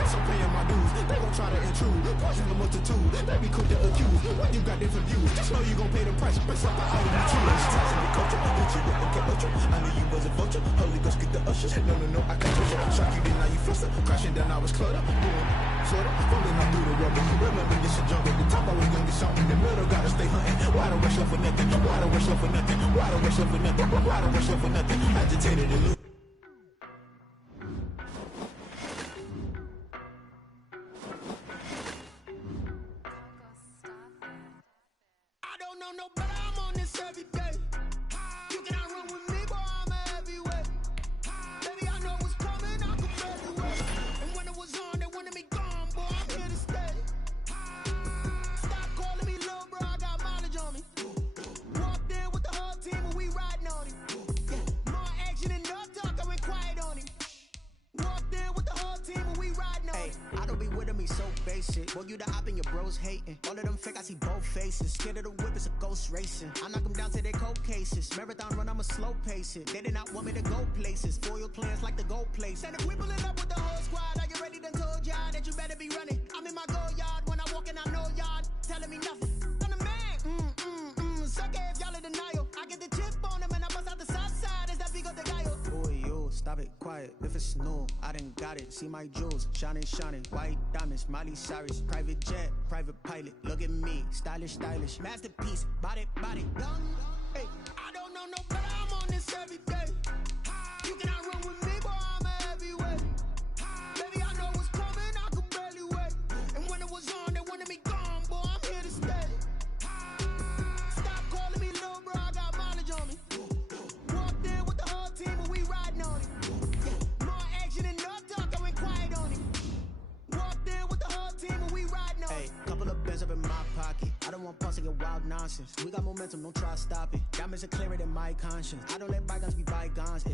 Guess I'm paying my dues. They gon' try to intrude. Poison the multitude. They be quick to accuse. When you got different views, just know you gon' pay the price. Best up all you choose. Tossing the culture. Hit you with the ultra. I knew you was a vulture. Holy Ghost get the ushers. No, I can't touch you. Shock you, then now you fluster. Crashing down, I was cluttered. Boom, sorta. Falling out through the rubber. Remember this a jump at the top. I was young and something in the middle. Gotta stay hunting. Why the rush up for nothing? Why the rush up for nothing? Why the rush up for nothing? Why the rush up for nothing? Agitated and loose. I don't know no better. I'm on this every day. You cannot run with me, boy. I'm a heavyweight. Baby, I know what's coming. I can barely wait. And when it was on, they wanted me gone, boy. I'm here to stay. Stop calling me little bro. I got mileage on me. Walked in with the whole team and we riding on him. Yeah, more action and no talk. I went quiet on him. Walked in with the whole team and we riding on him. I don't be with me so basic. Boy, you the op and your bros hating. All of them fake, I see both faces. Scared of the whip, it's a ghost racing. I knock them down to their cold cases. Marathon run, I'ma slow pace it. They did not want me to go places. Foil plans like the goal place. And if we pulling up with the whole squad, are you ready? Done told y'all that you better be running. I'm in my go yard. When I walk in, I know y'all telling me nothing. I'm the man. Suck it if y'all in denial. I get the chip on them and I bust out the south side. Is that Vigo de Gallo? Boy, yo, stop it, quiet. If it's new, I done got it. See my jewels, shining. White diamonds, Miley Cyrus. Private jet, private pilot. Look at me, stylish. Masterpiece, body, done. Hey, I don't know no better. I'm on this every day. You cannot run with me, boy. I'm a heavyweight. Baby, I know what's coming. I can barely wait. And when it was on, they wanted me gone, boy. I'm here to stay. Stop calling me little bro. I got mileage on me. Walked in with the whole team and we riding on him. Yeah, more action and no talk. I went quiet on him. Walked in with the whole team and we riding on him. Hey, couple of bands up in my pocket. I don't want pulse to get wild nonsense. We got momentum, don't try to stop it. Diamonds are clearer than my conscience. I don't let bygones be bygones.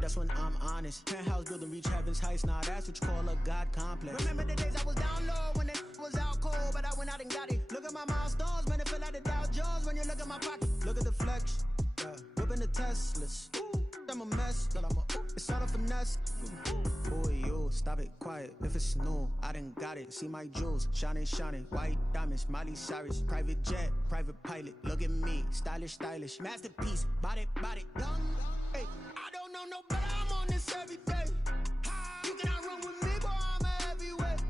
That's when I'm honest. Penthouse building reach heaven's heights. Nah, that's what you call a God complex. Remember the days I was down low when it was out cold, but I went out and got it. Look at my milestones, man, it feel like the Dow Jones when you look at my pocket. Look at the flex, whipping the Teslas. I'm a mess, but it's all a finesse. Boy, yo, stop it, quiet. If it's new, I done got it. See my jewels, shining. White diamonds, Miley Cyrus. Private jet, private pilot. Look at me, stylish. Masterpiece, body, done. Hey, I don't know no better. I'm on this every day. You cannot run with me, boy. I'm a heavyweight.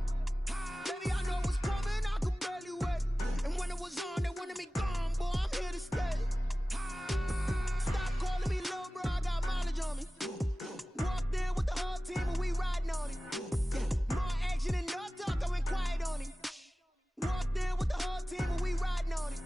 Baby, I know what's coming. I can barely wait. And when it was on, they wanted me gone, boy. I'm here to stay. Stop calling me little bro. I got mileage on me. Walked in with the whole team and we riding on him. Yeah, more action and no talk. I went quiet on him. Walked in with the whole team and we riding on him.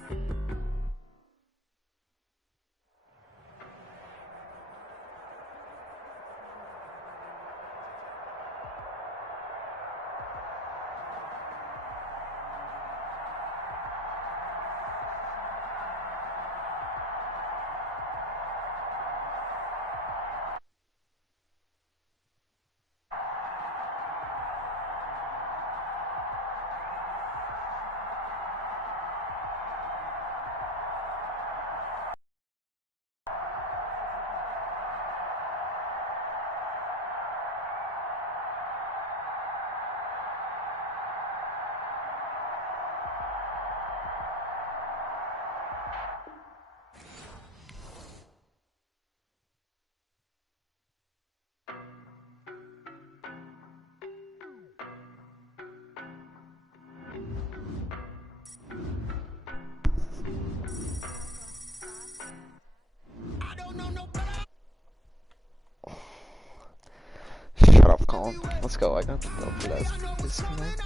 Shut up, Colin. Let's go. I got the bill for that disconnect.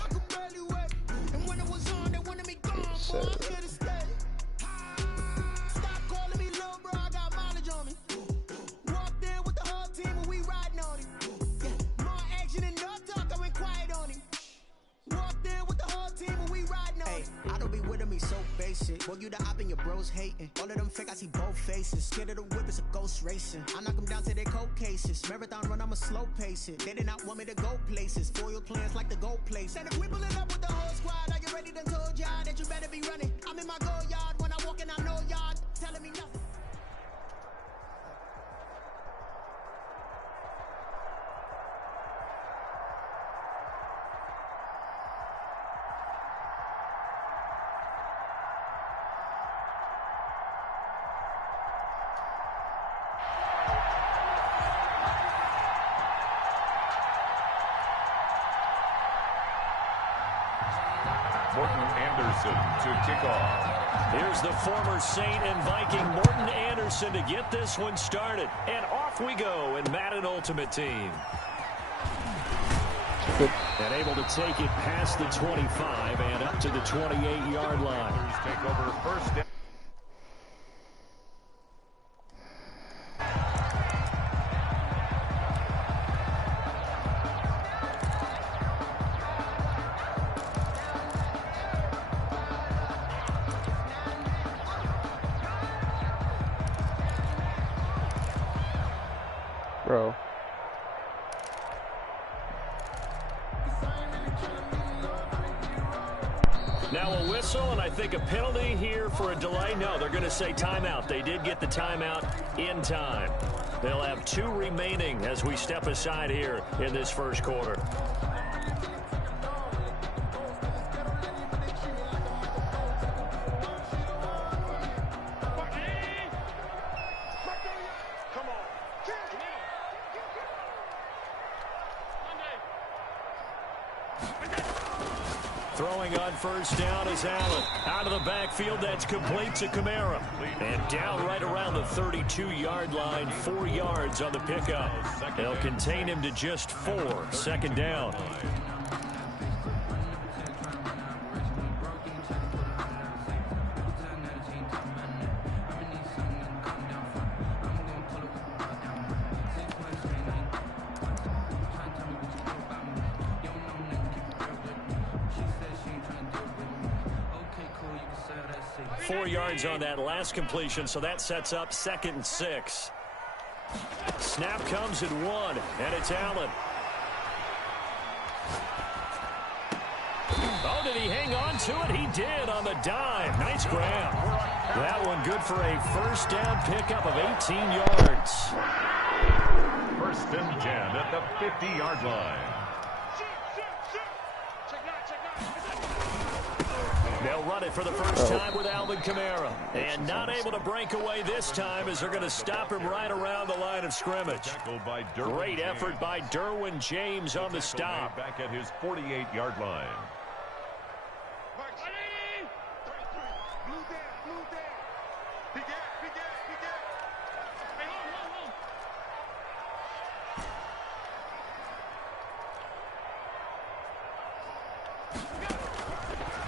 Yes, sir. So basic. Boy, you the op and your bros hating. All of them fake, I see both faces. Scared of the whip, it's a ghost racing. I knock them down to their cold cases. Marathon run, I'ma slow pace it. They did not want me to go places. Foil plans like the goal place. And if we pulling up with the whole squad, are you ready? Done told y'all that you better be running. I'm in my go yard. When I walk in, I know y'all telling me nothing. Morton Anderson to kick off. Here's the former Saint and Viking Morton Anderson to get this one started. And off we go in Madden Ultimate Team. And able to take it past the 25 and up to the 28-yard line. Take over first down. Bro. Now a whistle, and I think a penalty here for a delay. No, they're going to say timeout. They did get the timeout in time. They'll have 2 remaining as we step aside here in this first quarter. Throwing on first down is Allen. Out of the backfield, that's complete to Kamara. And down right around the 32-yard line, 4 yards on the pickup. They'll contain him to just 4. Second down. Four yards on that last completion, so that sets up 2nd and 6. Snap comes at 1, and it's Allen. Oh, did he hang on to it? He did on the dime. Nice grab. That one good for a first down pickup of 18 yards. First and 10 at the 50-yard line. They'll run it for the first time with Alvin Kamara. And not able to break away this time as they're going to stop him right around the line of scrimmage. Great effort by Derwin James on the stop. Back at his 48-yard line.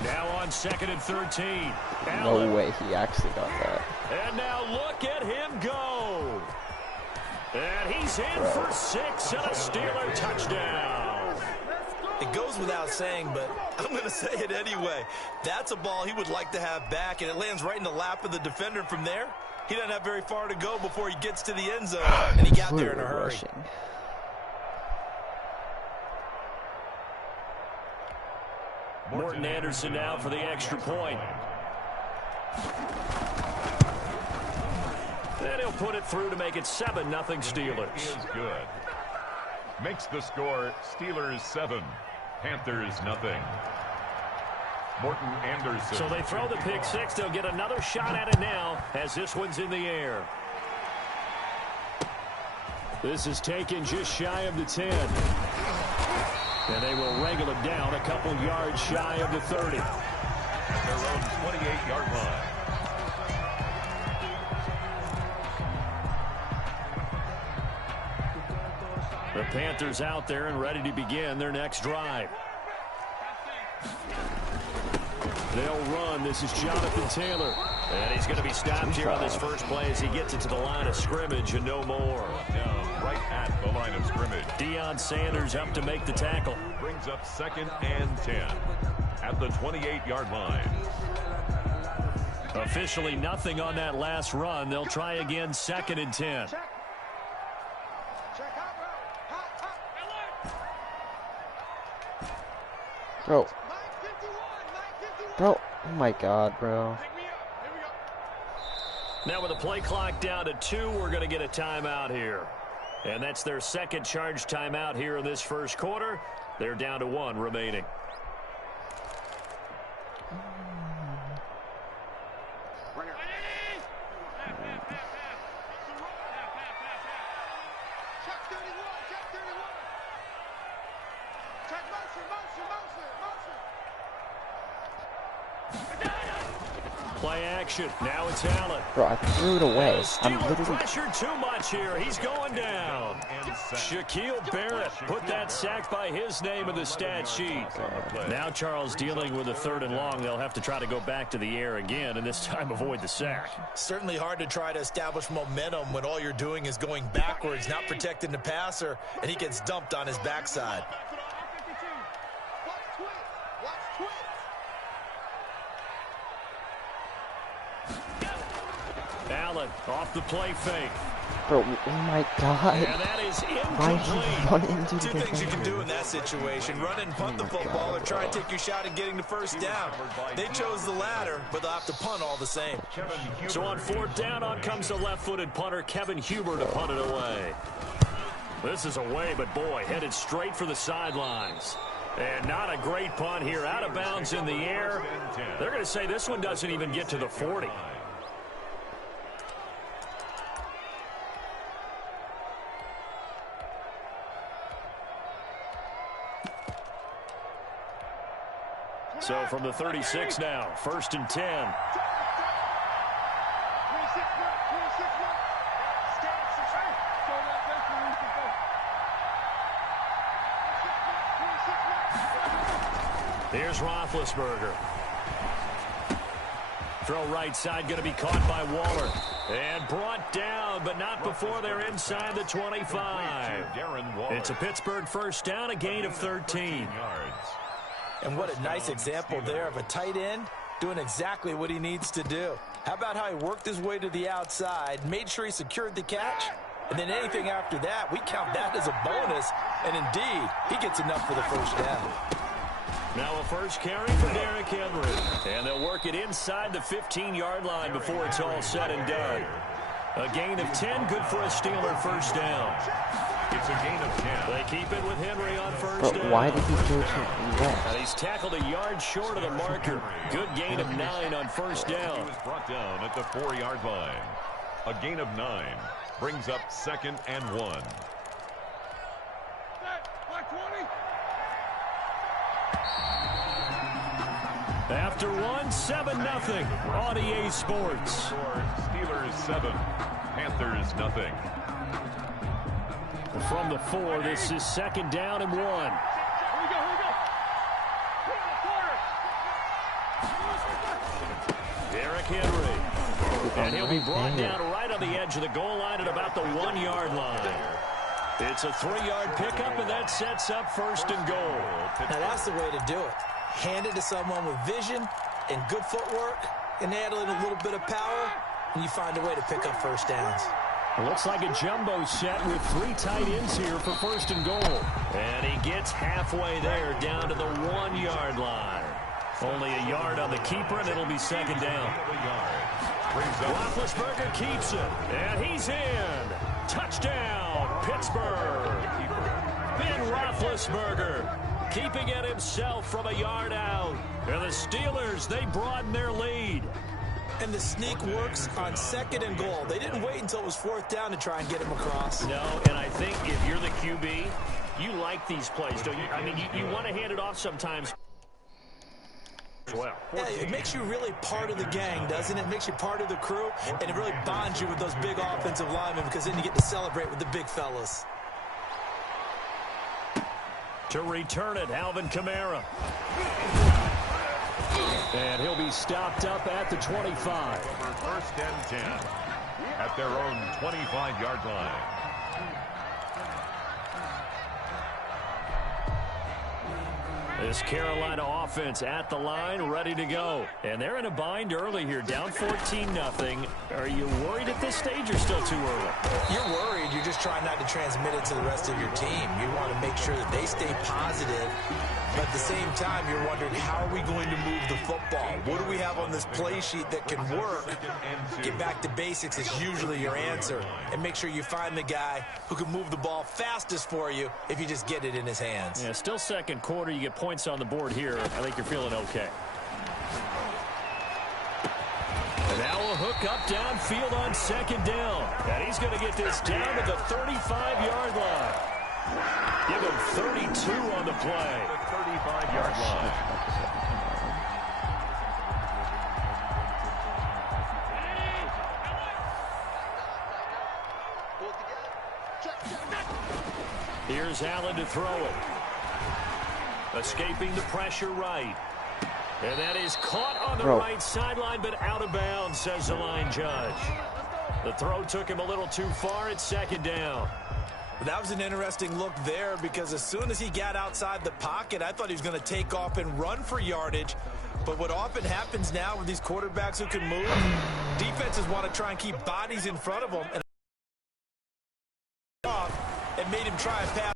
Now on 2nd and 13. No way he actually got that. And now look at him go. And he's in for 6 and a Steeler touchdown. It goes without saying, but I'm going to say it anyway. That's a ball he would like to have back, and it lands right in the lap of the defender. From there, he doesn't have very far to go before he gets to the end zone, and he got there in a hurry. Rushing. Morton Anderson now for the extra point. And he'll put it through to make it 7-0 Steelers. Is good. Makes the score Steelers 7, Panthers 0. Morton Anderson. So they throw the pick 6. They'll get another shot at it now as this one's in the air. This is taken just shy of the 10. And they will wrangle him down a couple yards shy of the 30. At their own 28-yard line. The Panthers out there and ready to begin their next drive. They'll run. This is Jonathan Taylor. And he's going to be stopped here on this first play as he gets it to the line of scrimmage and no more. Down right at the line of scrimmage. Deion Sanders up to make the tackle. Brings up 2nd and 10 at the 28-yard line. Officially nothing on that last run. They'll try again 2nd and 10. Bro. Bro. Oh my God, bro. Now with the play clock down to 2, we're going to get a timeout here. And that's their second charge timeout here in this first quarter. They're down to 1 remaining. Play action. Now it's Allen. Bro, I threw it away. I'm Steeler literally... pressure too much here. He's going down. Shaquille Barrett put that sack by his name in the stat sheet. Now Charles dealing with a 3rd and long. They'll have to try to go back to the air again, and this time avoid the sack. Certainly hard to try to establish momentum when all you're doing is going backwards, not protecting the passer, and he gets dumped on his backside. Allen off the play fake. Bro, oh my god. And that is Why he run into the Two things you can defender? do in that situation: run and punt the football, or try and take your shot at getting the first down. They chose the latter, but they'll have to punt all the same. So on 4th down, on comes the left-footed punter, Kevin Huber, to punt it away. This is away, but boy, headed straight for the sidelines. And not a great punt here, out of bounds in the air. They're going to say this one doesn't even get to the 40. So from the 36 now, 1st and 10. Here's Roethlisberger. Throw right side, going to be caught by Waller. And brought down, but not before they're inside the 25. It's a Pittsburgh 1st down, a gain of 13. And what a nice example there of a tight end doing exactly what he needs to do. How about how he worked his way to the outside, made sure he secured the catch, and then anything after that, we count that as a bonus. And indeed, he gets enough for the 1st down. Now a first carry for Derrick Henry. And they'll work it inside the 15-yard line before it's all said and done. A gain of 10, good for a Steeler 1st down. It's a gain of 10. They keep it with Henry on 1st Bro, down. why did he go to left? And he's tackled a yard short of the marker. Good gain of 9 on 1st down. He was brought down at the 4-yard line. A gain of 9 brings up 2nd and 1. After one, 7-0. Audier Sports. Steelers 7, Panthers nothing. From the 4, this is 2nd down and 1. Derrick Henry. And he'll be brought down right on the edge of the goal line at about the 1-yard line. It's a 3-yard pickup, and that sets up 1st and goal. Now that's the way to do it. Hand it to someone with vision and good footwork, and add in a little bit of power, and you find a way to pick up 1st downs. It looks like a jumbo set with 3 tight ends here for 1st and goal. And he gets halfway there down to the 1-yard line. Only a yard on the keeper, and it'll be 2nd down. Roethlisberger keeps it, and he's in. Touchdown, Pittsburgh. Ben Roethlisberger keeping it himself from a yard out. And the Steelers, they broaden their lead. And the sneak works on 2nd and goal. They didn't wait until it was 4th down to try and get him across. No, and I think if you're the QB, you like these plays, don't you? I mean, you want to hand it off sometimes. Well, yeah, it makes you really part of the gang, doesn't it? It makes you part of the crew, and it really bonds you with those big offensive linemen because then you get to celebrate with the big fellas. To return it, Alvin Kamara. And he'll be stopped up at the 25. 1st and 10 at their own 25-yard line. This Carolina offense at the line, ready to go. And they're in a bind early here, down 14-0. Are you worried at this stage or still too early? You're worried. You're just trying not to transmit it to the rest of your team. You want to make sure that they stay positive. But at the same time, you're wondering, how are we going to move the football? What do we have on this play sheet that can work? Get back to basics is usually your answer. And make sure you find the guy who can move the ball fastest for you if you just get it in his hands. Yeah, still 2nd quarter. You get points on the board here. I think you're feeling okay. And now a hook up downfield on 2nd down. And he's going to get this down to the 35-yard line. Give him 32 on the play. The 35-yard line. Here's Allen to throw it. Escaping the pressure right. And that is caught on the right sideline, but out of bounds, says the line judge. The throw took him a little too far. It's second down. That was an interesting look there because as soon as he got outside the pocket, I thought he was going to take off and run for yardage. But what often happens now with these quarterbacks who can move, defenses want to try and keep bodies in front of them. And made him try and pass.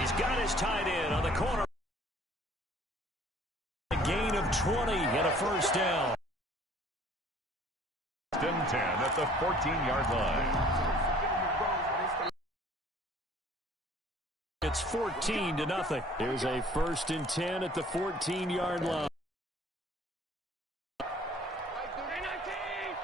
He's got his tight end on the corner. A gain of 20 and a first down. 10 at the 14-yard line. It's 14-0. Here's a 1st and 10 at the 14-yard line.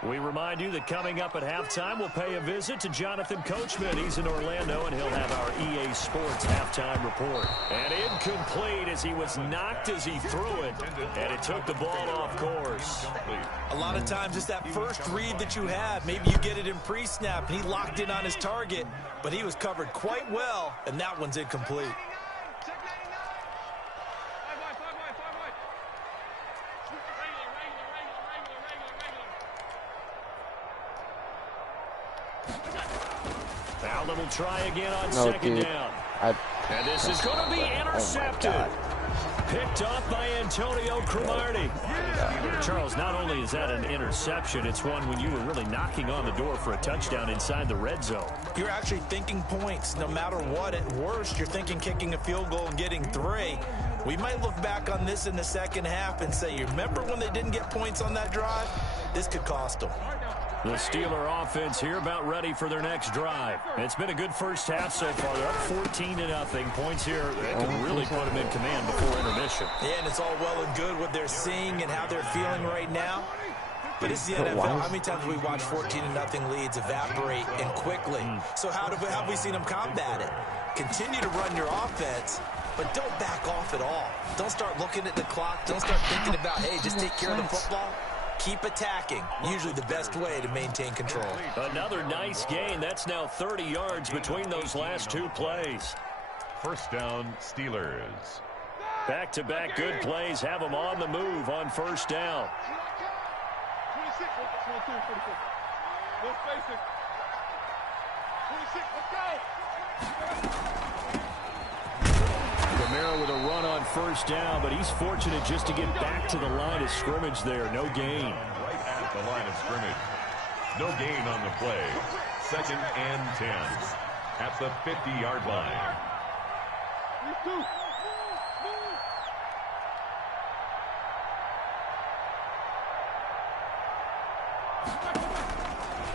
We remind you that coming up at halftime, we'll pay a visit to Jonathan Coachman. He's in Orlando, and he'll have our EA Sports halftime report. And incomplete as he was knocked as he threw it, and it took the ball off course. A lot of times it's that first read that you have. Maybe you get it in pre-snap, and he locked in on his target, but he was covered quite well, and that one's incomplete. Fowler will try again on second down. And this is going to be intercepted. Picked off by Antonio Cromartie. Charles, not only is that an interception, it's one when you were really knocking on the door for a touchdown inside the red zone. You're actually thinking points no matter what. At worst, you're thinking kicking a field goal and getting 3. We might look back on this in the second half and say, you remember when they didn't get points on that drive? This could cost them. The Steeler offense here about ready for their next drive. It's been a good first half so far. They're up 14-0. Points here that can really put them in command before intermission. Yeah, and it's all well and good what they're seeing and how they're feeling right now. But it's the NFL. How many times have we watched 14-0 leads evaporate and quickly? So how have we seen them combat it? Continue to run your offense, but don't back off at all. Don't start looking at the clock. Don't start thinking about, hey, just take care of the football. Keep attacking. Usually the best way to maintain control. Another nice gain. That's now 30 yards between those last 2 plays. First down, Steelers. Back-to-back good plays have them on the move on first down. Camara with a run on first down, but he's fortunate just to get back to the line of scrimmage there. No gain. Right at the line of scrimmage. No gain on the play. 2nd and 10 at the 50-yard line.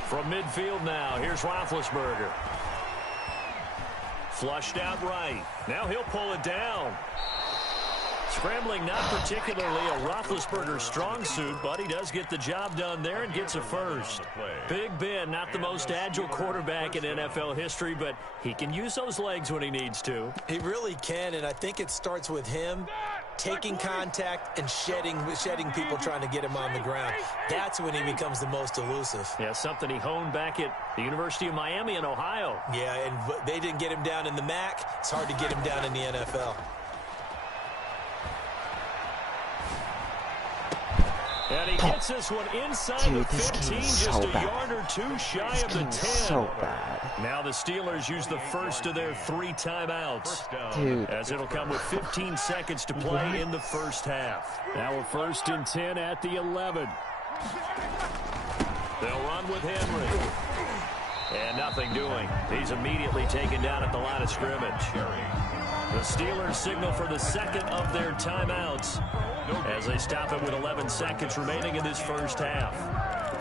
From midfield now, here's Roethlisberger. Flushed out right. Now he'll pull it down. Scrambling, not particularly a Roethlisberger strong suit, but he does get the job done there and gets a first. Big Ben, not the most agile quarterback in NFL history, but he can use those legs when he needs to. He really can, and I think it starts with him taking contact and shedding people trying to get him on the ground. That's when he becomes the most elusive. Yeah, something he honed back at the University of Miami in Ohio. Yeah, and they didn't get him down in the MAC. It's hard to get him down in the NFL. And he gets this one inside the 15, just a yard or 2 shy of the 10. So bad. Now the Steelers use the first of their 3 timeouts. Dude. As it'll come with 15 seconds to play in the first half. Now a 1st and 10 at the 11. They'll run with Henry. And nothing doing. He's immediately taken down at the line of scrimmage. The Steelers signal for the 2nd of their timeouts as they stop it with 11 seconds remaining in this first half.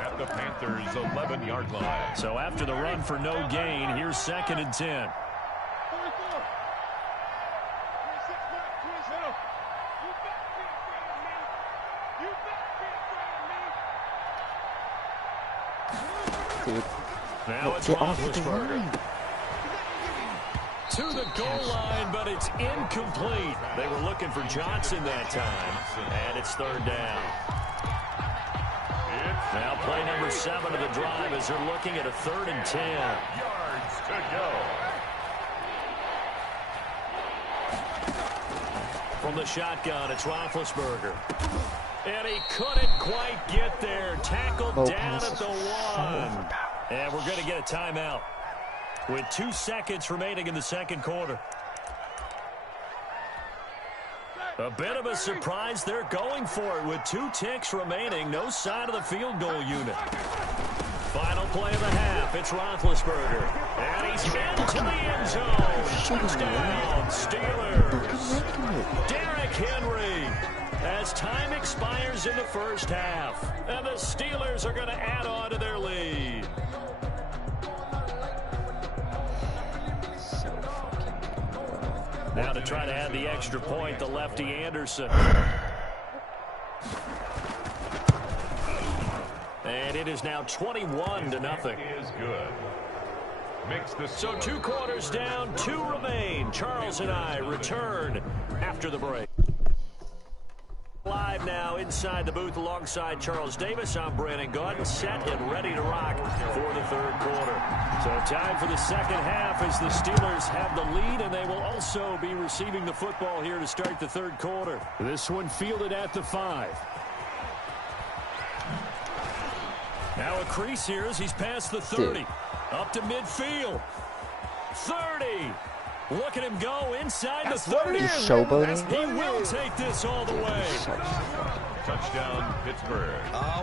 At the Panthers' 11-yard line. So after the run for no gain, here's 2nd and 10. Dude. Now it's Get off the Roethlisberger. line. To the goal line, but it's incomplete. They were looking for Johnson that time, and it's 3rd down. Now play number 7 of the drive as they're looking at a 3rd and 10. Yards to go. From the shotgun, it's Roethlisberger. And he couldn't quite get there. Tackled down at the 1. And we're going to get a timeout with 2 seconds remaining in the second quarter. A bit of a surprise. They're going for it with 2 ticks remaining. No sign of the field goal unit. Final play of the half. It's Roethlisberger. And he's into the end zone. Touchdown, Steelers. Derrick Henry. As time expires in the first half. And the Steelers are going to add on to their lead. Now to try to add the extra point, the lefty Anderson. And it is now 21-0. Is good. Makes the So 2 quarters down, 2 remain. Charles and I return after the break. Live now inside the booth alongside Charles Davis. I'm Brandon Gaudin, set and ready to rock for the third quarter. So time for the second half as the Steelers have the lead, and they will also be receiving the football here to start the third quarter. This one fielded at the 5. Now a crease here as he's past the 30. Up to midfield. 30. Look at him go inside the 30. He's showboating. He will take this all the way. touchdown, Pittsburgh.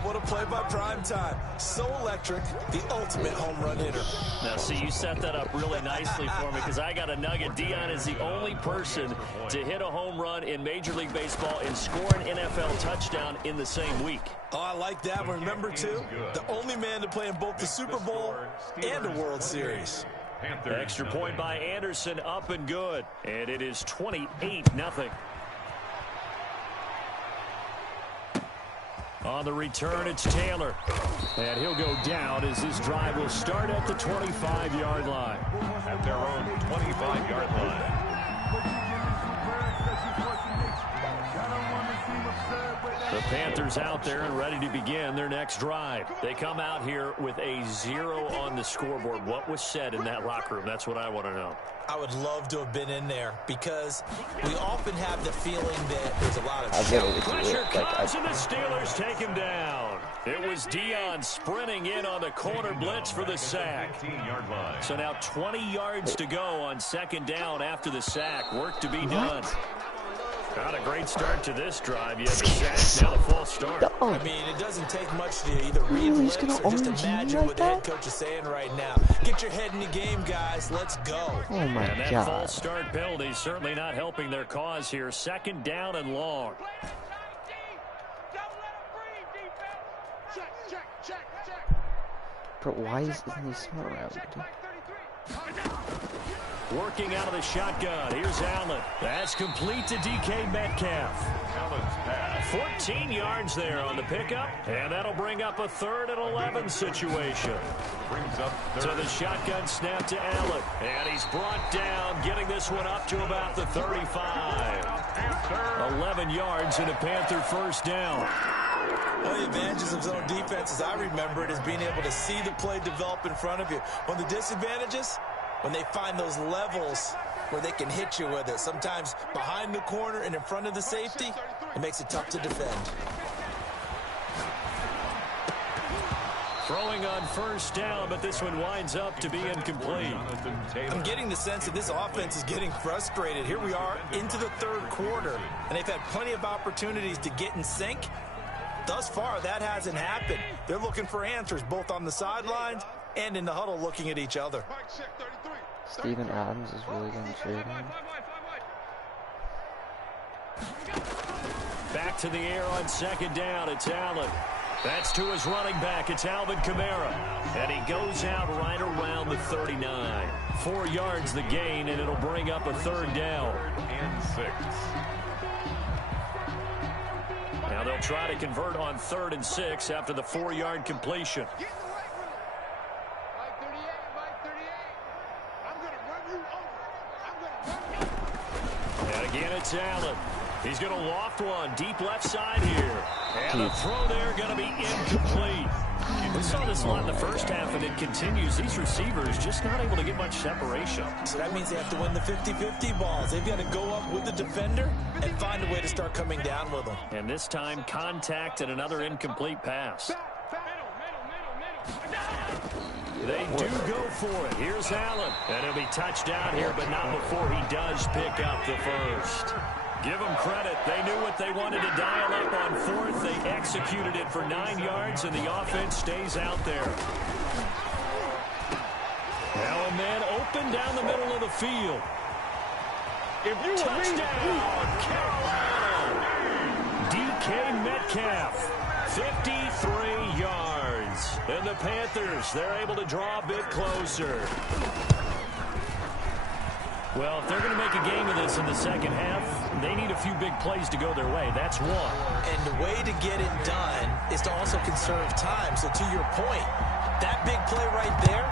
What a play by Primetime. So electric, the ultimate home run hitter. Now, see, you set that up really nicely for me because I got a nugget. Dion is the only person to hit a home run in Major League Baseball and score an NFL touchdown in the same week. Oh, I like that one. Remember, too, the only man to play in both the Super Bowl and the World Series. Extra point by Anderson, up and good. And it is 28-0. On the return, it's Taylor. And he'll go down as this drive will start at the 25-yard line. At their own 25-yard line. The Panthers out there and ready to begin their next drive. They come out here with a 0 on the scoreboard. What was said in that locker room? That's what I want to know. I would love to have been in there because we often have the feeling that there's a lot of pressure comes and the Steelers take him down. It was Dion sprinting in on the corner blitz for the sack. So now 20 yards to go on second down after the sack. Work to be done. Not a great start to this drive. You have the sack, now the false start. I mean, it doesn't take much to either read lips or just imagine what the head coach is saying right now. Get your head in the game, guys. Let's go. Oh, my and that God. false start penalty certainly not helping their cause here. Second down and long. But why isn't he smart around? Working out of the shotgun. Here's Allen. That's complete to DK Metcalf. Allen's pass. 14 yards there on the pickup. And that'll bring up a 3rd and 11 situation. Brings up To the shotgun snap to Allen. And he's brought down, getting this one up to about the 35. 11 yards and a Panther first down. One of the advantages of zone defense, as I remember it, is being able to see the play develop in front of you. One of the disadvantages, when they find those levels where they can hit you with it. Sometimes behind the corner and in front of the safety, it makes it tough to defend. Throwing on first down, but this one winds up to be incomplete. I'm getting the sense that this offense is getting frustrated. Here we are into the third quarter, and they've had plenty of opportunities to get in sync. Thus far, that hasn't happened. They're looking for answers both on the sidelines and in the huddle looking at each other. Steven Adams is really going to trade him. Back to the air on second down. It's Allen. That's to his running back. It's Alvin Kamara. And he goes out right around the 39. 4 yards the gain, and it'll bring up a 3rd down. And 6. Now they'll try to convert on 3rd and 6 after the 4-yard completion. And again, it's Allen. He's going to loft one deep left side here. And the throw there going to be incomplete. We saw this a lot in the first half, and it continues. These receivers just not able to get much separation. So that means they have to win the 50-50 balls. They've got to go up with the defender and find a way to start coming down with them. And this time, contact and another incomplete pass. They do go for it. Here's Allen. And he'll be touchdown here, but not before he does pick up the first. Give them credit. They knew what they wanted to dial up on fourth. They executed it for 9 yards, and the offense stays out there. Now a man open down the middle of the field. Touchdown, Carolina! DK Metcalf, 53 yards. And the Panthers, they're able to draw a bit closer. Well, if they're going to make a game of this in the second half, they need a few big plays to go their way. That's one. And the way to get it done is to also conserve time. So to your point, that big play right there,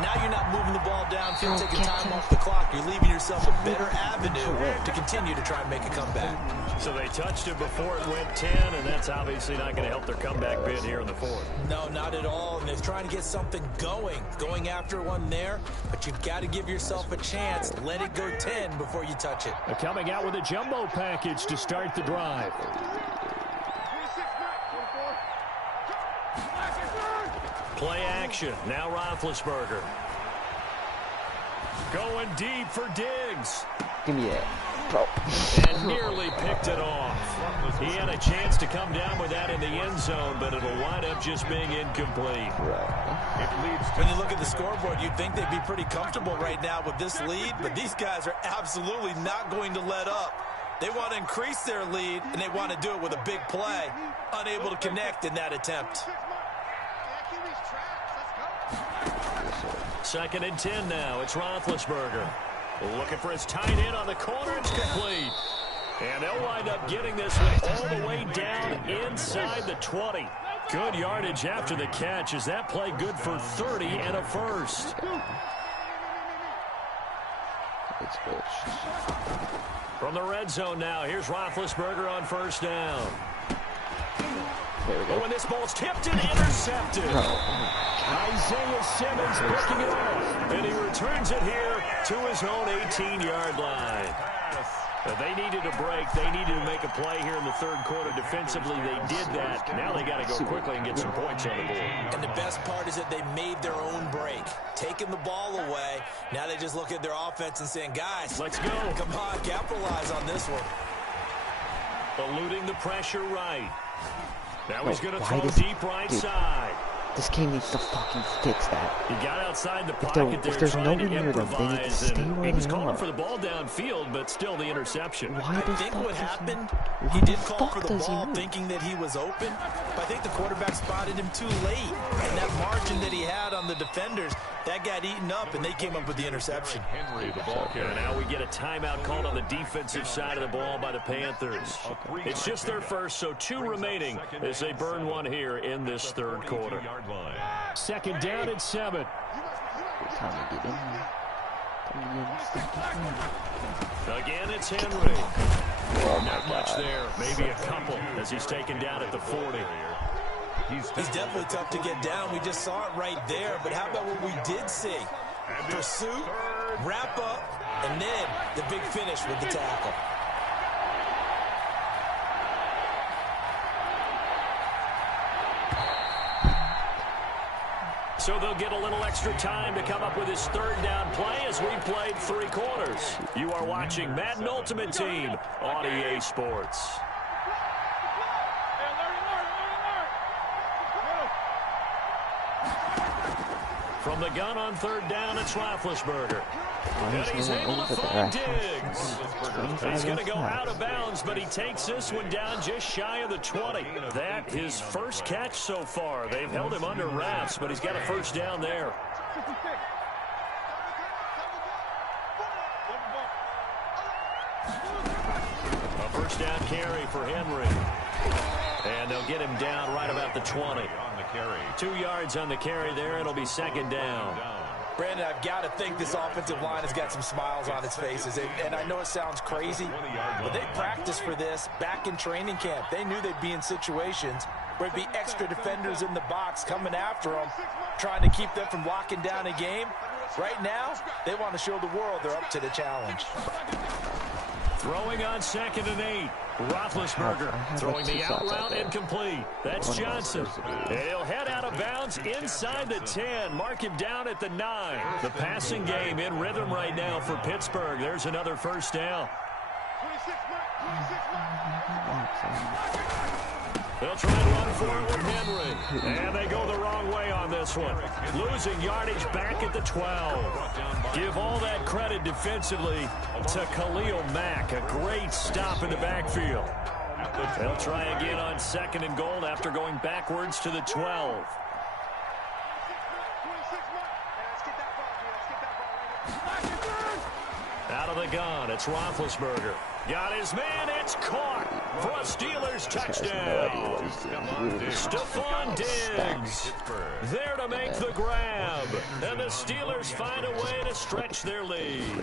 now you're not moving the ball downfield, taking time off the clock. You're leaving yourself a better avenue to continue to try and make a comeback. So they touched it before it went 10, and that's obviously not going to help their comeback bid here in the fourth. No, not at all. And they're trying to get something going after one there. But you've got to give yourself a chance. Let it go 10 before you touch it. They're coming out with a jumbo package to start the drive. Play action. Now Roethlisberger. Going deep for Diggs. Give me that, bro. And nearly picked it off. He had a chance to come down with that in the end zone, but it'll wind up just being incomplete. When you look at the scoreboard, you'd think they'd be pretty comfortable right now with this lead, but these guys are absolutely not going to let up. They want to increase their lead, and they want to do it with a big play. Unable to connect in that attempt. 2nd and 10 now. It's Roethlisberger. Looking for his tight end on the corner. It's complete. And they'll wind up getting this one all the way down inside the 20. Good yardage after the catch. Is that play good for 30 and a first? It's pushed. From the red zone now, here's Roethlisberger on first down. There we go. Oh, and this ball's tipped and intercepted. Isaiah Simmons picking it off. And he returns it here to his own 18-yard line. They needed a break. They needed to make a play here in the third quarter. Defensively, they did that. Now they got to go quickly and get some points on the board. And the best part is that they made their own break. Taking the ball away. Now they just look at their offense and saying, guys, let's go. Come on, capitalize on this one. Eluding the pressure right. Now he's going to throw deep right side. This game needs to fucking fix that. He got outside the pocket there, if there's trying to nobody near them, they need to improvise. stay where He was they calling are. for the ball downfield, but still the interception. I think what happened, he did call for the ball thinking that he was open, but I think the quarterback spotted him too late. And that margin that he had on the defenders, that got eaten up, and they came up with the interception. Henry, the ball carrier. And now we get a timeout called on the defensive side of the ball by the Panthers. It's just their first, so 2 remaining as they burn one here in this third quarter. 2nd down at 7. Again, it's Henry. Not much there. Maybe a couple as he's taken down at the 40. He's definitely tough to get down. We just saw it right there. But how about what we did see? Pursuit, wrap up, and then the big finish with the tackle. So they'll get a little extra time to come up with his 3rd down play as we played 3 quarters. You are watching Madden Ultimate Team on EA Sports. From the gun on 3rd down, it's Roethlisberger. And he's able to find Diggs. He's going to go out of bounds, but he takes this one down just shy of the 20. That his first catch so far. They've held him under wraps, but he's got a first down there. A first down carry for Henry. And they'll get him down right about the 20. 2 yards on the carry there. It'll be 2nd down. Brandon, I've got to think this offensive line has got some smiles on its faces. And I know it sounds crazy, but they practiced for this back in training camp. They knew they'd be in situations where there'd be extra defenders in the box coming after them, trying to keep them from locking down a game. Right now, they want to show the world they're up to the challenge. Throwing on 2nd and 8. Roethlisberger throwing the out route incomplete. That's Johnson. He'll head out of bounds inside the 10. Mark him down at the 9. The passing game in rhythm right now for Pittsburgh. There's another first down. They'll try and run for it with Henry. And they go the wrong way on this one. Losing yardage back at the 12. Give all that credit defensively to Khalil Mack. A great stop in the backfield. They'll try again on 2nd and goal after going backwards to the 12. Out of the gun, it's Roethlisberger. Got his man, it's caught for a Steelers touchdown. Stephon Diggs there to make the grab. And the Steelers find a way to stretch their lead.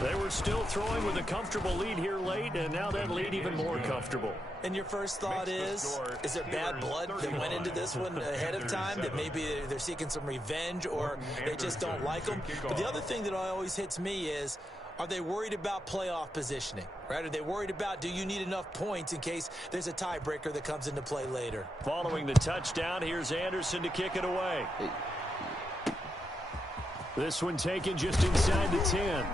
They were still throwing with a comfortable lead here late, and now that lead even more comfortable. And your first thought is there bad blood that went into this one ahead of time, that maybe they're seeking some revenge or they just don't like them? But the other thing that always hits me is, are they worried about playoff positioning, right? Are they worried about, do you need enough points in case there's a tiebreaker that comes into play later? Following the touchdown, here's Anderson to kick it away. This one taken just inside the 10.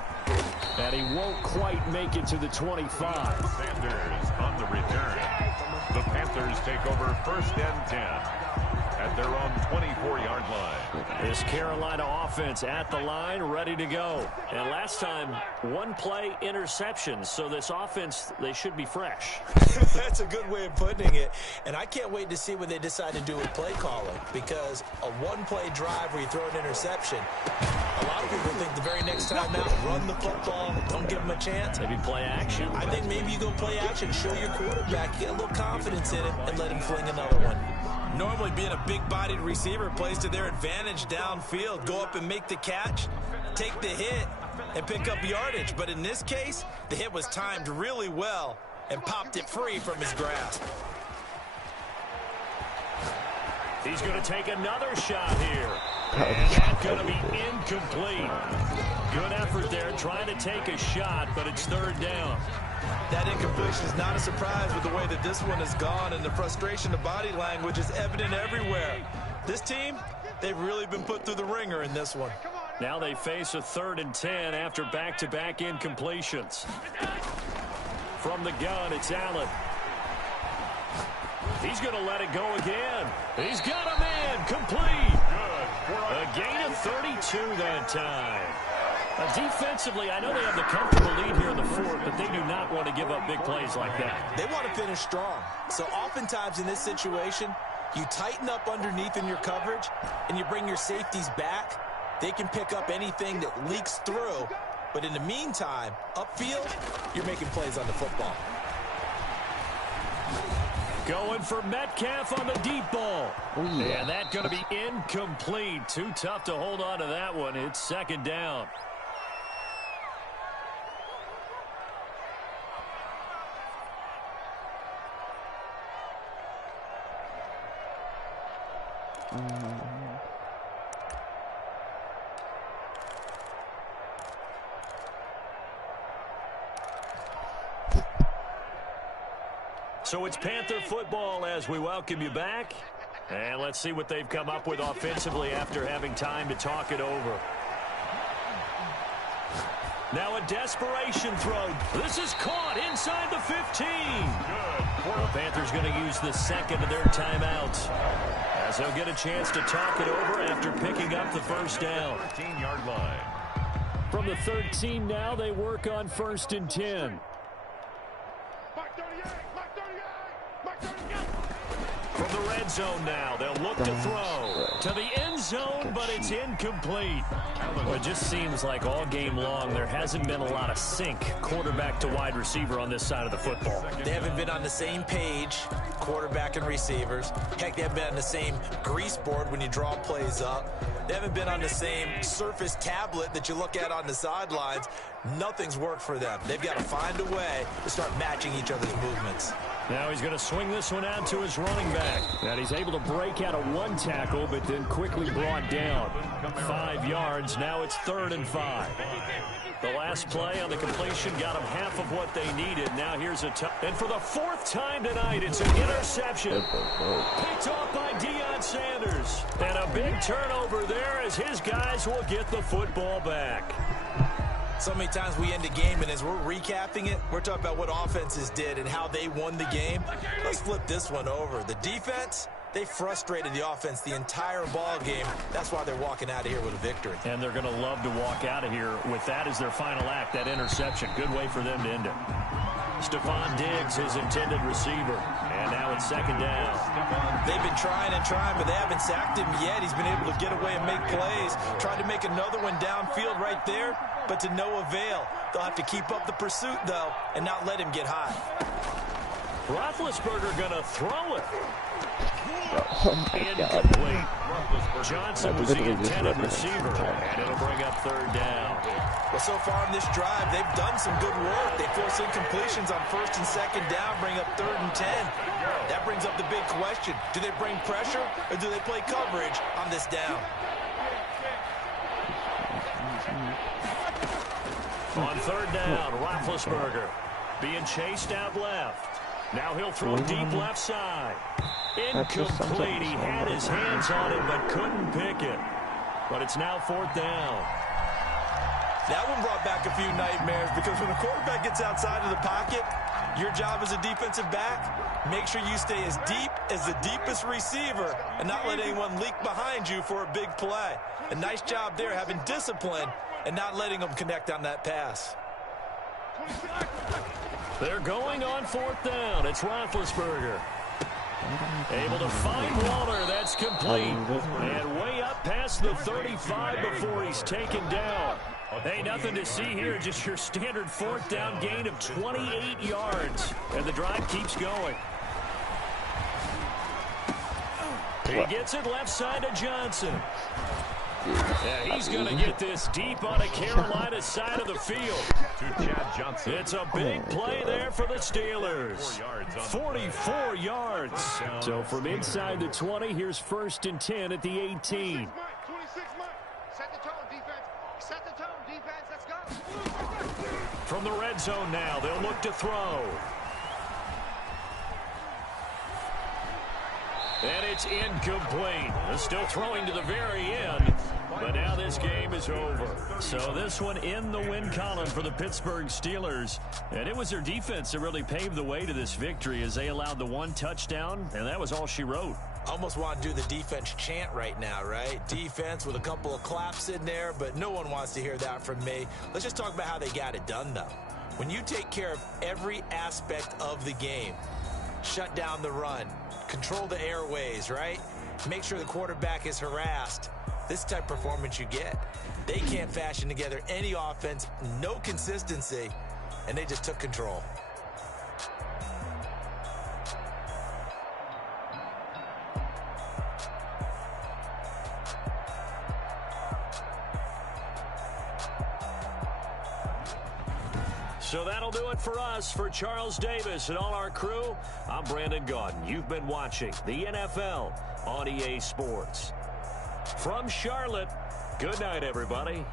And he won't quite make it to the 25. Sanders on the return. The Panthers take over 1st and 10 at their own 24-yard line. This Carolina offense at the line, ready to go. And last time, one play interception. So this offense, they should be fresh. That's a good way of putting it. And I can't wait to see what they decide to do with play calling, because a one-play drive where you throw an interception, a lot of people think the very next time out, run the football, don't give them a chance. Maybe play action. I think maybe you go play action, show your quarterback, get a little confidence in him, and let him fling another one. Normally being a big-bodied receiver plays to their advantage downfield. Go up and make the catch, take the hit, and pick up yardage. But in this case, the hit was timed really well and popped it free from his grasp. He's going to take another shot here. And that's going to be incomplete. Good effort there, trying to take a shot, but it's 3rd down. That incompletion is not a surprise with the way that this one has gone, and the frustration of body language is evident everywhere. This team, they've really been put through the ringer in this one. Now they face a 3rd and 10 after back-to-back incompletions. From the gun, it's Allen. He's going to let it go again. He's got a man, complete. A gain of 32 that time. Defensively, I know they have the comfortable lead here in the 4th, but they do not want to give up big plays like that. They want to finish strong. So oftentimes in this situation, you tighten up underneath in your coverage, and you bring your safeties back. They can pick up anything that leaks through. But in the meantime, upfield, you're making plays on the football. Going for Metcalf on the deep ball. And that's going to be incomplete. Too tough to hold on to that one. It's 2nd down. So it's Panther football as we welcome you back. And let's see what they've come up with offensively after having time to talk it over. Now a desperation throw. This is caught inside the 15. The Panthers going to use the 2nd of their timeouts, as they'll get a chance to talk it over after picking up the 1st down. 13-yard line. From the 13 now, they work on 1st and 10. From the red zone now, they'll look to throw to the end zone, but it's incomplete. Well, it just seems like all game long there hasn't been a lot of sync quarterback to wide receiver on this side of the football. They haven't been on the same page, quarterback and receivers. Heck, they haven't been on the same grease board when you draw plays up. They haven't been on the same Surface tablet that you look at on the sidelines. Nothing's worked for them. They've got to find a way to start matching each other's movements. Now he's going to swing this one out to his running back. And he's able to break out of one tackle, but then quickly brought down. 5 yards. Now it's 3rd and 5. The last play on the completion got him half of what they needed. Now here's a touch. And for the 4th time tonight, it's an interception. Picked off by Deion Sanders. And a big turnover there as his guys will get the football back. So many times we end a game, and as we're recapping it, we're talking about what offenses did and how they won the game. Let's flip this one over. The defense, they frustrated the offense the entire ball game. That's why they're walking out of here with a victory. And they're going to love to walk out of here with that as their final act, that interception. Good way for them to end it. Stephon Diggs, his intended receiver. And now it's 2nd down. They've been trying and trying, but they haven't sacked him yet. He's been able to get away and make plays. Tried to make another one downfield right there, but to no avail. They'll have to keep up the pursuit, though, and not let him get high. Roethlisberger going to throw it. Incomplete. Johnson was the intended receiver, and it'll bring up 3rd down. Well, so far in this drive, they've done some good work. They force incompletions on 1st and 2nd down, bring up 3rd and 10. That brings up the big question. Do they bring pressure, or do they play coverage on this down? On 3rd down, Roethlisberger being chased out left. Now he'll throw deep left side. Incomplete. He had his hands on it but couldn't pick it. But it's now 4th down. That one brought back a few nightmares because when a quarterback gets outside of the pocket, your job as a defensive back, make sure you stay as deep as the deepest receiver and not let anyone leak behind you for a big play. A nice job there having discipline and not letting them connect on that pass. They're going on 4th down. It's Roethlisberger. Able to find Waller. That's complete. And way up past the 35 before he's taken down. Hey, nothing to see here. Just your standard 4th down gain of 28 yards. And the drive keeps going. He gets it left side to Johnson. Yeah, he's going to get this deep on a Carolina side of the field. To Chad Johnson. It's a big play there for the Steelers. 44 yards. So from inside the 20, here's 1st and 10 at the 18. 26 mark. Set the tone, defense. Set the tone, defense. Let's go. From the red zone now, they'll look to throw. And it's incomplete. They're still throwing to the very end. But now this game is over. So this one in the win column for the Pittsburgh Steelers. And it was their defense that really paved the way to this victory as they allowed the 1 touchdown. And that was all she wrote. Almost want to do the defense chant right now, right? Defense with a couple of claps in there, but no one wants to hear that from me. Let's just talk about how they got it done, though. When you take care of every aspect of the game, shut down the run, control the airways, right? Make sure the quarterback is harassed. This type of performance you get. They can't fashion together any offense, no consistency, and they just took control. So that'll do it for us. For Charles Davis and all our crew, I'm Brandon Gaudin. You've been watching the NFL on EA Sports. From Charlotte, good night, everybody.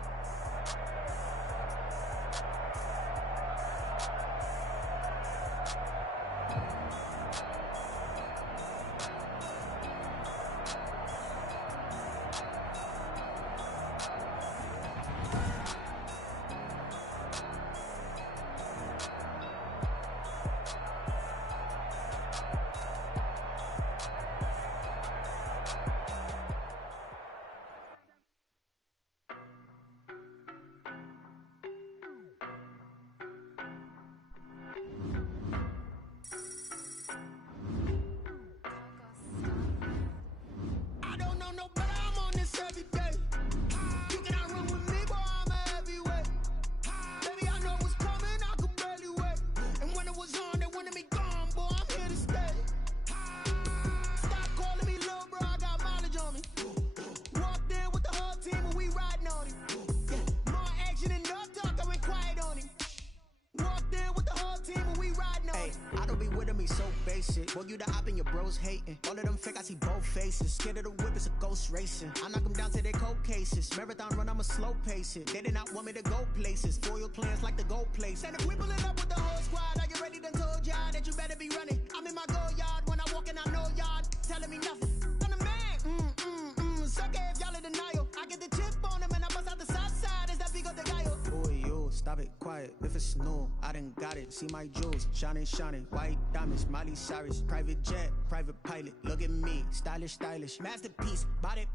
So basic. basic. Boy, you the op and your bros hating. All of them fake, I see both faces. Scared of the whip, it's a ghost racing. I knock them down to their cold cases. Marathon run, I'ma slow pace it. They did not want me to go places. Foil plans like the gold place. And if we pulling up with the whole squad, are you ready? Done told y'all that you better be running. I'm in my go yard. When I walk in, I know y'all telling me nothing. I'm the man. Suck it if y'all in denial. I get the chip on them and I bust out the south side. Is that big of the guy? Boy, yo, stop it, quiet. If it's new, I done got it. See my jewels, shining, white diamonds, Miley Cyrus, private jet, private pilot. Look at me, stylish, masterpiece, body,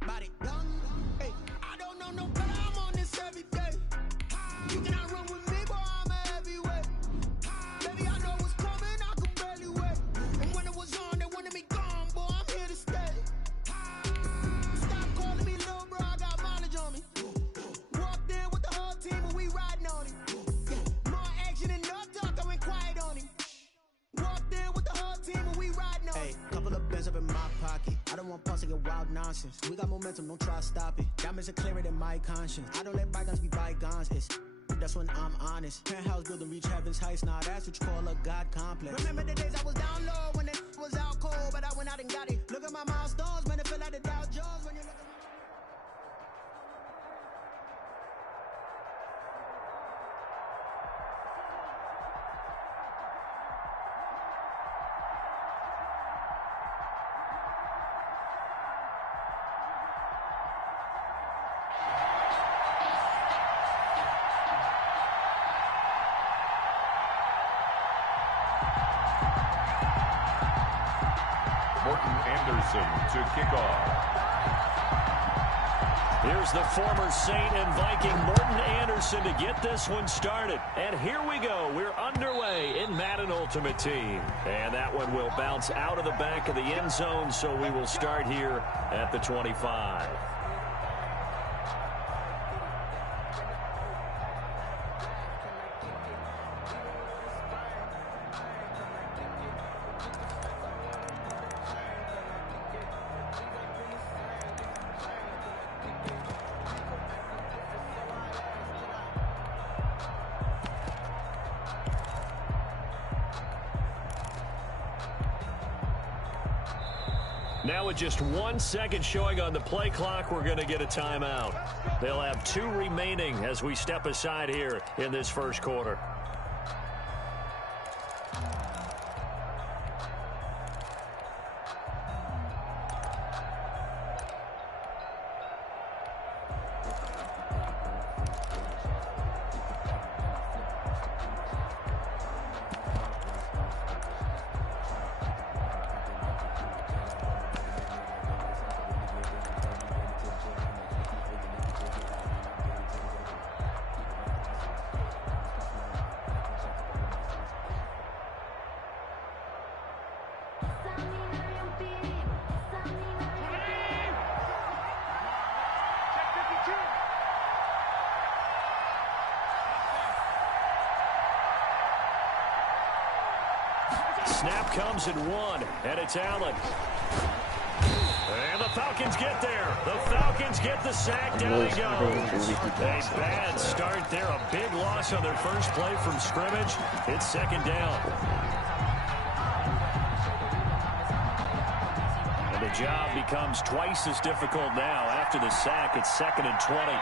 young. Hey, I don't know no better. I'm on this every day. You cannot run with me, boy. I'm a heavyweight. Baby, I know what's coming. I could barely wait. And when it was on, they wanted me gone, boy. I'm here to stay. Stop calling me little bro. I got mileage on me. Walked in with the whole team and we riding on him. More action and no talk. I went quiet on him. Walked in with the whole team and we riding on him. Hey, couple of bands up in my pocket. I don't want pulse and wild nonsense. We got momentum, don't try to stop it. Diamonds are clearer than my conscience. I don't let bygones be bygones. That's when I'm honest. Penthouse building reach heaven's heights. Nah, that's what you call a God complex. Remember the days I was down low when it was out cold, but I went out and got it. Look at my milestones, man, it feel like the Dow Jones when you look at to kick off. Here's the former Saint and Viking Morton Anderson to get this one started. And here we go. We're underway in Madden Ultimate Team. And that one will bounce out of the back of the end zone, so we will start here at the 25. Now with just 1 second showing on the play clock, we're going to get a timeout. They'll have 2 remaining as we step aside here in this first quarter. Snap comes at 1, and it's Allen. And the Falcons get there. The Falcons get the sack. Down he goes. A bad start there. A big loss on their first play from scrimmage. It's second down. And the job becomes twice as difficult now. After the sack, it's 2nd and 20.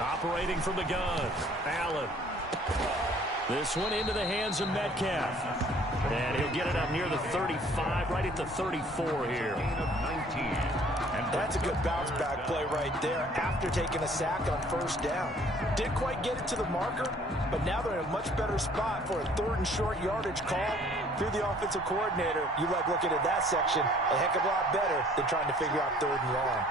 Operating from the gun, Allen. This one into the hands of Metcalf. And he'll get it up near the 35, right at the 34 here. That's a good bounce back play right there after taking a sack on first down. Didn't quite get it to the marker, but now they're in a much better spot for a 3rd and short yardage call. Through the offensive coordinator, you like looking at that section a heck of a lot better than trying to figure out 3rd and long.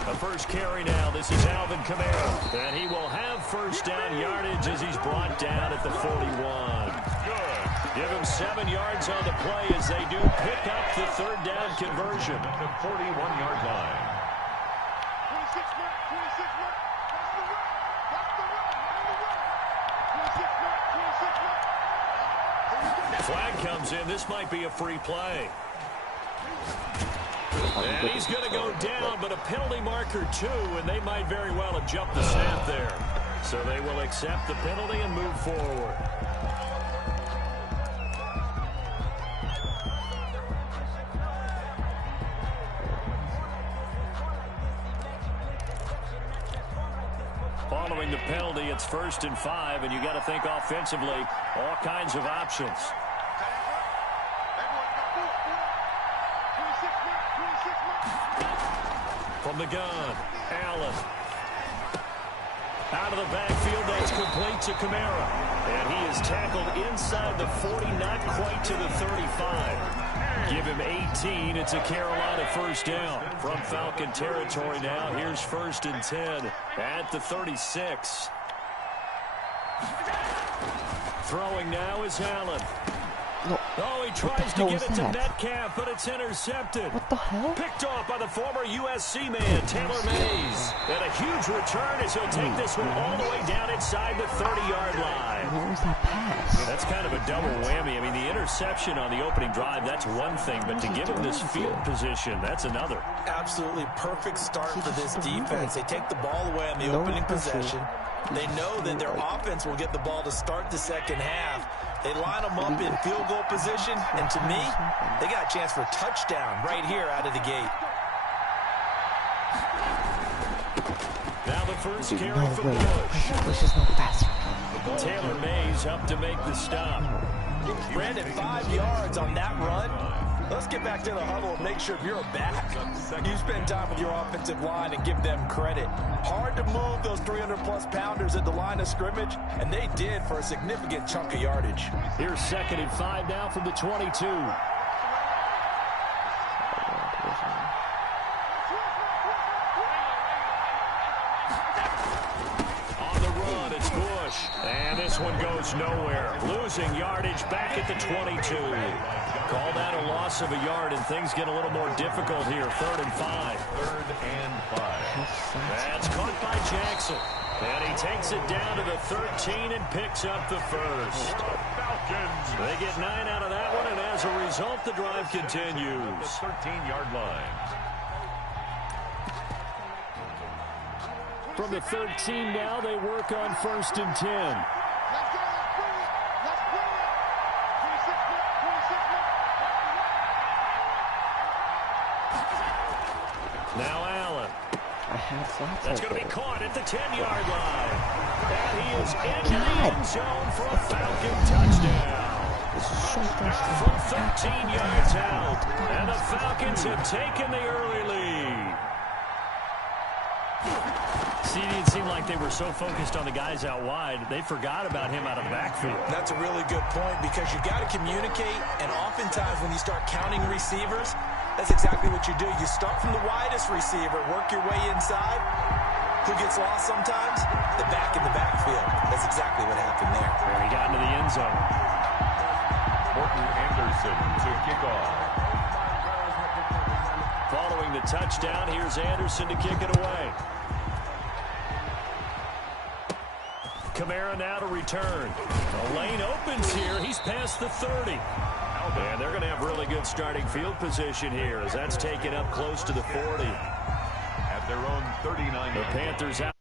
The first carry now. This is Alvin Kamara. And he will have first down yardage as he's brought down at the 41. Good. Give him 7 yards on the play as they do pick up the 3rd down conversion. At the 41-yard line. 26 mark, 26 mark. That's the run. That's the run. That's the run. 26 mark, 26 mark. Flag comes in. This might be a free play. And he's going to go down, but a penalty marker too, and they might very well have jumped the snap there. So they will accept the penalty and move forward. Following the penalty, it's 1st and 5, and you got to think offensively, all kinds of options. From the gun, Allen. Out of the backfield, that's complete to Kamara. And he is tackled inside the 40, not quite to the 35. Give him 18. It's a Carolina first down. From Falcon territory now, here's 1st and 10 at the 36. Throwing now is Allen. No. Oh, he tries to get it to Metcalf, but it's intercepted. What the hell? Picked off by the former USC man, Taylor Mays. And a huge return as he'll take this one all the way down inside the 30-yard line. What was that pass? That's kind of a double whammy. I mean, the interception on the opening drive, that's one thing. But to give him this field position, that's another. Absolutely perfect start for this defense. They take the ball away on the opening possession. They know that their offense will get the ball to start the second half. They line them up in field goal position, and to me, they got a chance for a touchdown right here out of the gate. Now the first carry for Bush. Taylor Mays up to make the stop. Brandon, 5 yards on that run. Let's get back to the huddle and make sure if you're a back, you spend time with your offensive line and give them credit. Hard to move those 300-plus pounders at the line of scrimmage, and they did for a significant chunk of yardage. Here's 2nd and 5 now from the 22. On the run, it's Bush. And this one goes nowhere. Losing yardage back at the 22. Call that a loss of a yard, and things get a little more difficult here. 3rd and 5. 3rd and 5. That's caught by Jackson. And he takes it down to the 13 and picks up the first. Falcons. They get 9 out of that one, and as a result, the drive continues. The 13-yard line. From the 13 now, they work on 1st and 10. Now Allen. That's going to be caught at the 10-yard line. And he is in the end zone for a Falcon touchdown. From 13 yards out. And the Falcons have taken the early lead. See, it seemed like they were so focused on the guys out wide, they forgot about him out of the backfield. That's a really good point because you got to communicate, and oftentimes when you start counting receivers, that's exactly what you do. You start from the widest receiver, work your way inside. Who gets lost sometimes? The back in the backfield. That's exactly what happened there. And he got into the end zone. Morton Anderson to kick off. Following the touchdown, here's Anderson to kick it away. Kamara now to return. The lane opens here. He's past the 30. And they're going to have really good starting field position here as that's taken up close to the 40. At their own 39. The Panthers out.